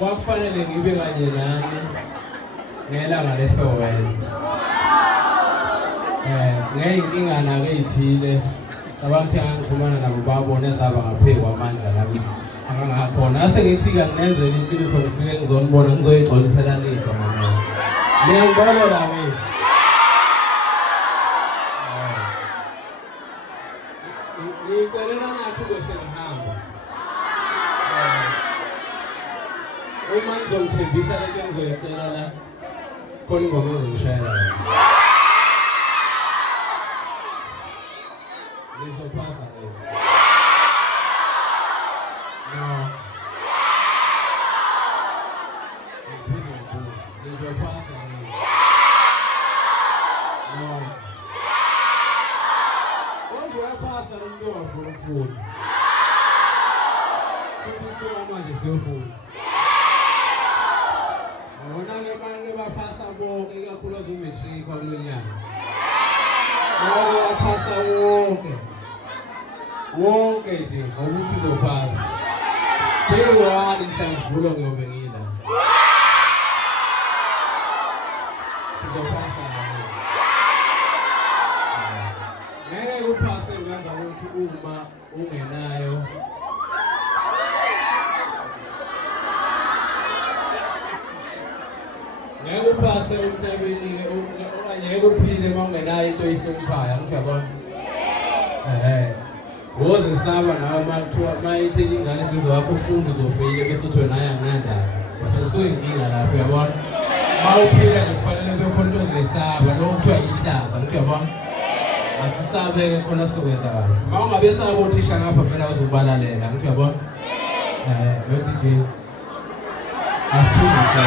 Wakufanele ngibe kanye nani ngelanga leFewell. Ngeyinkinga nake ithile abantu angikhulumana nabo babone zaba ngaphe kwamandla nami angakhona ase ngithi kanenzela impilo ngifike ngizonibona ngizoyixolisela lifa mama. Ngiyangibona mina. Ngicela nathi ukuse ngihamba. Uma ngizomthembisa lento engizoyicela la khona ingoma ezongishayela yona. Ngizophatha le. No. Ngizophatha le. No. Kodwa uyaphatha lo muntu owafuna ukufunda. Futhi manje siyofunda. Wona-ke abantu baphasa bonke ikakhulukazi uMatric kwakulonyaka. Bonke baphasa wonke nje ngokuthi uzophasa. Day-one mhlawumbe ngiyobe ngila. Uzophasa nawe. Ngeke uphase ngenza ukuthi uma ungenayo ngeke uphase umhlabeni okanye ngeke uphile uma ungenayo into eyihloniphayo ngiyabona. Wozesaba nawe makuthiwa mayithini ingane eduze wakho ufunda uzofeyile bese uthi wena ayanginandaba. Usuke inkinga lapho uyabona. Uma uphila nje kufanele kube khona into ozesaba lokho kuthiwa ihlaza ngiyabona. Asisabe-ke khona sizokwenza kahle. Uma ungabe esaba uthisha ngapha vele uzobalalela ngiyabona. Lothi nje asithunise.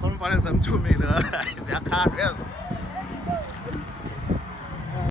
คนฟังสามทุ่มเองเลยนะเสียค่าเรื่อง